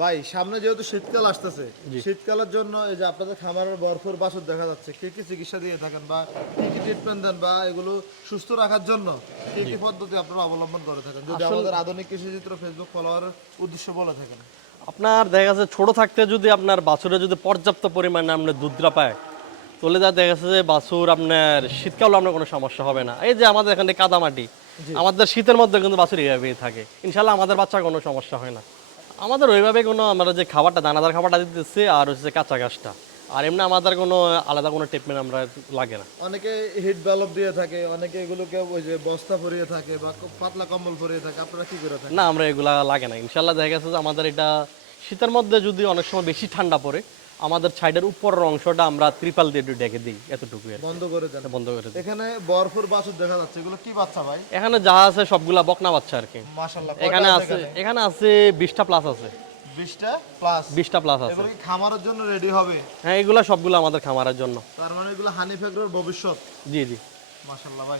ভাই সামনে যেহেতু শীতকাল আসতেছে শীতকালের জন্য এই যে আপনাদের খামারের বরফর বাছুর দেখা যাচ্ছে কি কি চিকিৎসা দিয়ে থাকেন বা কি কি ট্রিটমেন্ট দেন বা এগুলো সুস্থ রাখার জন্য কি কি পদ্ধতি আপনারা অবলম্বন করে থাকেন? যদি আমাদের আধুনিক কৃষিচিত্র ফেসবুক ফলোয়ারের উদ্দেশ্য বলে থাকেন। আপনার দেখা যাচ্ছে ছোট থাকতে যদি আপনার বাছুরে যদি পর্যাপ্ত পরিমাণে আপনার দুধটা পায় তাহলে যা দেখা যাচ্ছে যে বাছুর আপনার শীতকালে আপনার কোনো সমস্যা হবে না। এই যে আমাদের এখানে কাদামাটি আমাদের শীতের মধ্যে কিন্তু বাছুর এইভাবেই থাকে। ইনশাল্লাহ আমাদের বাচ্চার কোনো সমস্যা হয় না। আমাদের ওইভাবে কোনো আমরা যে খাবারটা দানাদার খাবারটা দিতেছি আর হচ্ছে কাঁচা ঘাসটা। আর এমনি আমাদের কোনো আলাদা কোনো ট্রিটমেন্ট আমরা লাগে না। অনেকে হিট বাল্ব দিয়ে থাকে অনেকে এগুলোকে ওই যে বস্তা ভরিয়ে থাকে বা পাতলা কম্বল ভরিয়ে থাকে আপনারা কি করে থাকেন? না আমরা এগুলা লাগে না। ইনশাল্লাহ দেখা গেছে যে আমাদের এটা শীতের মধ্যে যদি অনেক সময় বেশি ঠান্ডা পড়ে আমাদের সাইডের উপরের অংশটা আমরা ত্রিপাল দিয়ে একটু ডেকে দিই এতটুকু বন্ধ করে দেন। বন্ধ করে দিই এখানে বরফর বাছুর দেখা যাচ্ছে। এগুলো কি বাচ্চা ভাই? এখানে যা আছে সবগুলা বকনা বাচ্চা আর কি। মাশাল্লাহ এখানে আছে এখানে? আছে বিশটা প্লাস আছে। বিশটা প্লাস বিশটা প্লাস আছে। এগুলো খামারের জন্য রেডি হবে? হ্যাঁ এগুলা সবগুলো আমাদের খামারের জন্য। তার মানে এগুলো হানি ফ্যাক্টর ভবিষ্যৎ। জি জি। মাশাল্লাহ ভাই।